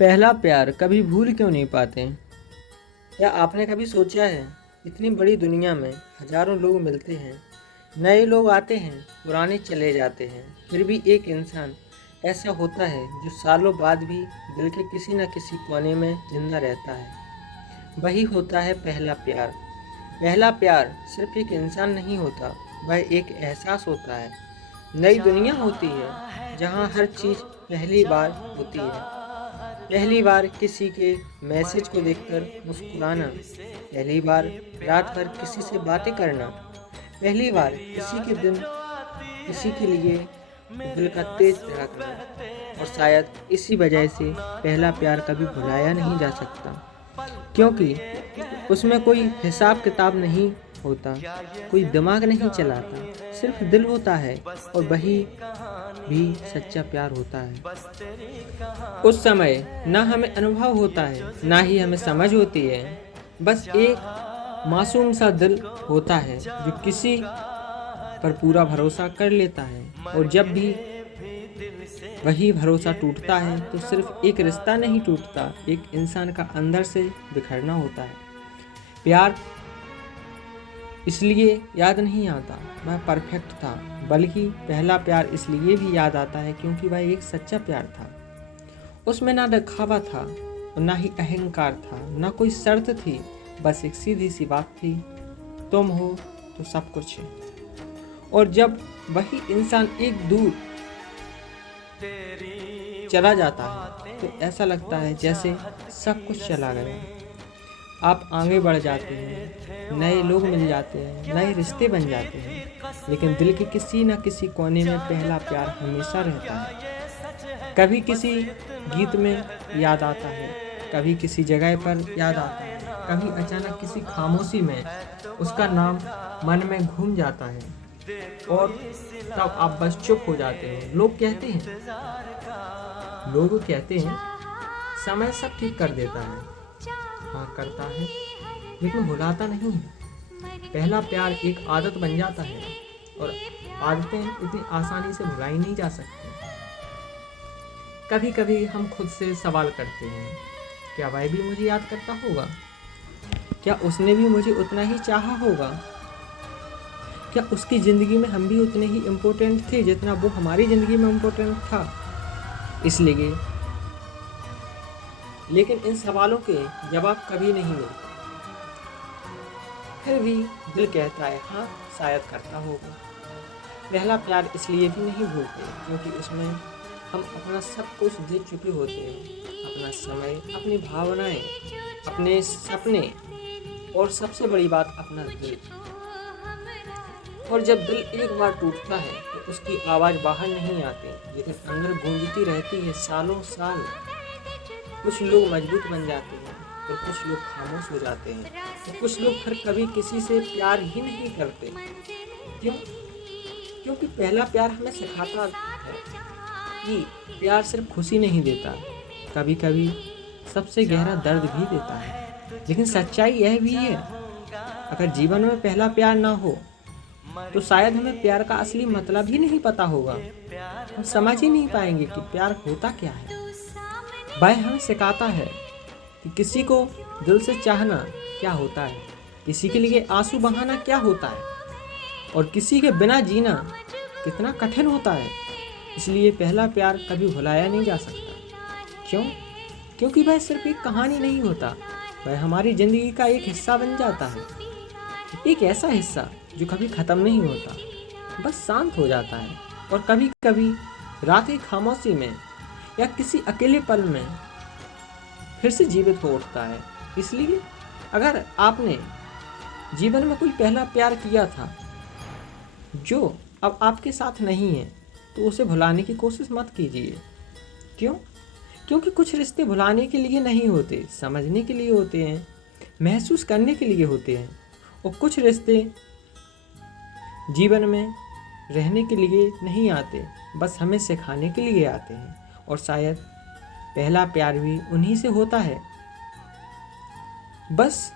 पहला प्यार कभी भूल क्यों नहीं पाते? क्या आपने कभी सोचा है, इतनी बड़ी दुनिया में हजारों लोग मिलते हैं, नए लोग आते हैं, पुराने चले जाते हैं, फिर भी एक इंसान ऐसा होता है जो सालों बाद भी दिल के किसी न किसी कोने में जिंदा रहता है। वही होता है पहला प्यार। पहला प्यार सिर्फ एक इंसान नहीं होता, वह एक एहसास होता है। नई दुनिया होती है जहाँ हर चीज़ पहली बार होती है। पहली बार किसी के मैसेज को देखकर मुस्कुराना, पहली बार रात भर किसी से बातें करना, पहली बार किसी के दिन किसी के लिए दिल का तेज धड़कना। और शायद इसी वजह से पहला प्यार कभी भुलाया नहीं जा सकता, क्योंकि उसमें कोई हिसाब किताब नहीं होता, कोई दिमाग नहीं चलाता, सिर्फ दिल होता है और वही भी सच्चा प्यार होता है। उस समय ना हमें अनुभव होता है, ना ही हमें समझ होती है। बस एक मासूम सा दिल होता है जो किसी पर पूरा भरोसा कर लेता है, और जब भी वही भरोसा टूटता है तो सिर्फ एक रिश्ता नहीं टूटता, एक इंसान का अंदर से बिखरना होता है। प्यार इसलिए याद नहीं आता वह परफेक्ट था, बल्कि पहला प्यार इसलिए भी याद आता है क्योंकि वह एक सच्चा प्यार था। उसमें ना दिखावा था और ना ही अहंकार था, ना कोई शर्त थी, बस एक सीधी सी बात थी, तुम हो तो सब कुछ है। और जब वही इंसान एक दूर चला जाता है तो ऐसा लगता है जैसे सब कुछ चला गया। आप आगे बढ़ जाते हैं, नए लोग मिल जाते हैं, नए रिश्ते बन जाते हैं, लेकिन दिल के किसी न किसी कोने में पहला प्यार हमेशा रहता है। कभी किसी गीत में याद आता है, कभी किसी जगह पर याद आता है, कभी अचानक किसी खामोशी में उसका नाम मन में घूम जाता है, और तब आप बस चुप हो जाते हैं। लोग कहते हैं समय सब ठीक कर देता है। हाँ, करता है, लेकिन भुलाता नहीं है। पहला प्यार एक आदत बन जाता है, और आदतें इतनी आसानी से भुलाई नहीं जा सकती। कभी कभी हम खुद से सवाल करते हैं, क्या वह भी मुझे याद करता होगा? क्या उसने भी मुझे उतना ही चाहा होगा? क्या उसकी ज़िंदगी में हम भी उतने ही इम्पोर्टेंट थे जितना वो हमारी ज़िंदगी में इम्पोर्टेंट था? इसलिए लेकिन इन सवालों के जवाब कभी नहीं मिलते। फिर भी दिल कहता है हाँ, शायद करता होगा। पहला प्यार इसलिए भी नहीं भूलते क्योंकि उसमें हम अपना सब कुछ दे चुके होते हैं, अपना समय, अपनी भावनाएं, अपने सपने, और सबसे बड़ी बात अपना दिल। और जब दिल एक बार टूटता है तो उसकी आवाज़ बाहर नहीं आती, लेकिन अंदर गूंजती रहती है सालों साल। कुछ लोग मजबूत बन जाते हैं और कुछ लोग खामोश हो जाते हैं, तो कुछ लोग फिर कभी किसी से प्यार ही नहीं करते। क्यों? क्योंकि पहला प्यार हमें सिखाता है कि प्यार सिर्फ खुशी नहीं देता, कभी कभी सबसे गहरा दर्द भी देता है। लेकिन सच्चाई यह भी है, अगर जीवन में पहला प्यार ना हो तो शायद हमें प्यार का असली मतलब ही नहीं पता होगा। हम समझ ही नहीं पाएंगे कि प्यार होता क्या है। वह हमें सिखाता है कि किसी को दिल से चाहना क्या होता है, किसी के लिए आंसू बहाना क्या होता है, और किसी के बिना जीना कितना कठिन होता है। इसलिए पहला प्यार कभी भुलाया नहीं जा सकता। क्यों? क्योंकि वह सिर्फ एक कहानी नहीं होता, वह हमारी ज़िंदगी का एक हिस्सा बन जाता है। एक ऐसा हिस्सा जो कभी ख़त्म नहीं होता, बस शांत हो जाता है, और कभी कभी रात की खामोशी में या किसी अकेले पल में फिर से जीवित हो उठता है। इसलिए अगर आपने जीवन में कोई पहला प्यार किया था जो अब आपके साथ नहीं है, तो उसे भुलाने की कोशिश मत कीजिए। क्यों? क्योंकि कुछ रिश्ते भुलाने के लिए नहीं होते, समझने के लिए होते हैं, महसूस करने के लिए होते हैं। और कुछ रिश्ते जीवन में रहने के लिए नहीं आते, बस हमें सिखाने के लिए आते हैं। और शायद पहला प्यार भी उन्हीं से होता है। बस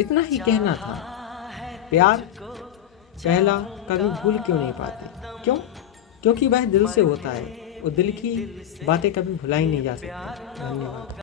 इतना ही कहना था, प्यार पहला कभी भूल क्यों नहीं पाते? क्यों? क्योंकि वह दिल से होता है, वो दिल की बातें कभी भुलाई नहीं जा सकती। धन्यवाद।